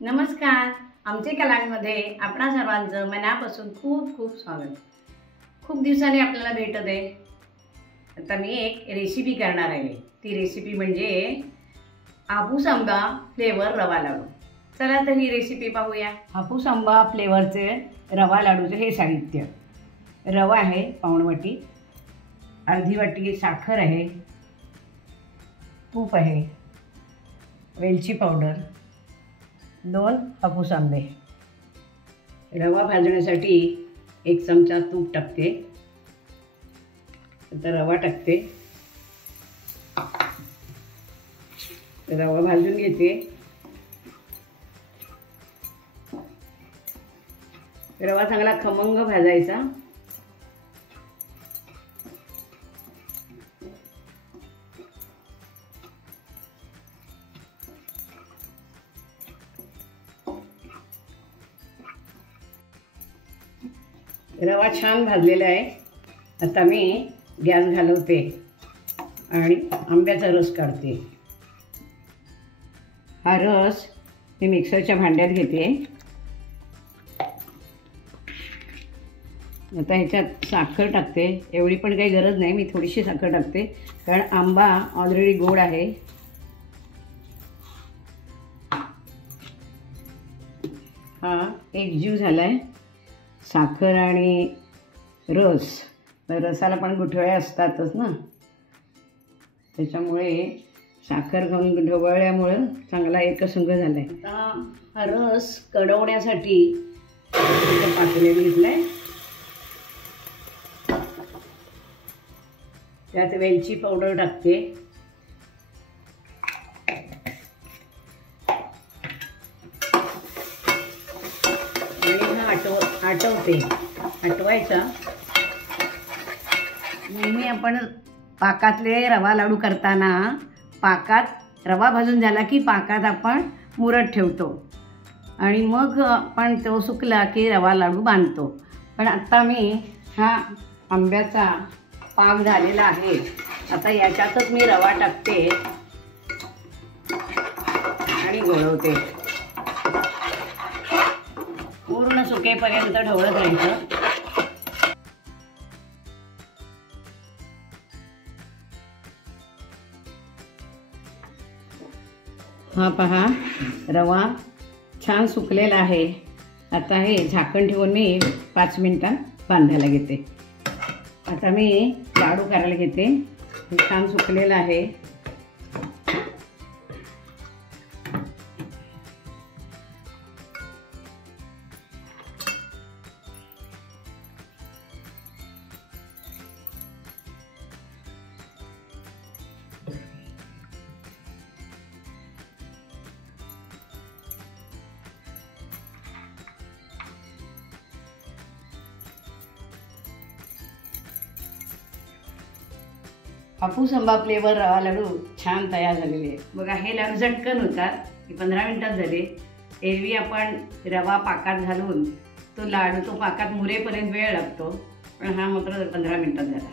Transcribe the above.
नमस्कार. आमचे कलांमध्ये आपणा सर्वांचं मनापासून खूप खूप स्वागत. खूप दिवसांनी आपल्याला भेटत आहे. आता मी एक रेसिपी करणार आहे. ती रेसिपी म्हणजे हापूस आंबा फ्लेवर रवा लाडू. चला तर ही रेसिपी पाहूया. हापूस आंबा फ्लेवरचे रवा लाडूचे हे साहित्य: रवा आहे पाऊण वाटी, अर्धी वाटी साखर आहे, तूप आहे, वेलची पावडर, 2 हापूस आंबे. रवा भाजण्यासाठी 1 चमचा तूप टाकते. आता रवा टाकते. रवा भाजून घेते. रवा चांगला खमंग भाजायचा. रवा छान भाजलेला आहे. आता मी गॅस घालवते आणि आंब्याचा रस काढते. हा रस मी मिक्सरच्या भांड्यात घेते. आता ह्याच्यात साखर टाकते. एवढी पण काही गरज नाही, मी थोडीशी साखर टाकते कारण आंबा ऑलरेडी गोड आहे. हा एकजीव झालाय. साखर आणि रस, रसाला पण गुठळ्या असतातच ना, त्याच्यामुळे साखर घालून ढवळल्यामुळे चांगला एकसंघ झालाय. आता हा रस कढवण्यासाठी पातेल्यात घेतलाय. त्यात वेलची पावडर टाकते. आटवायचा. नेहमी आपण पाकातले रवा लाडू करताना पाकात रवा भाजून झाला की पाकात आपण मुरत ठेवतो आणि मग आपण तो सुकला की रवा लाडू बांधतो. पण आता मी हा आंब्याचा पाक झालेला आहे. आता याच्यातच मी रवा टाकते आणि घोळवते. पूर्ण सुकेपर्यंत ढवळत राहायचं. हा पहा, रवा छान सुकलेला आहे. आता हे झाकण ठेवून मी 5 मिनिटात बांधायला घेते. आता मी लाडू करायला घेते. हे छान सुकलेलं आहे. हापूस आंबा फ्लेवर रवा लाडू छान तयार झालेले आहे. बघा, हे लाडू झटकन होतात. 15 मिनिटात झाले. एरवी आपण रवा पाकात घालून तो लाडू पाकात मुरेपर्यंत वेळ लागतो, पण हा मात्र 15 मिनिटात झाला.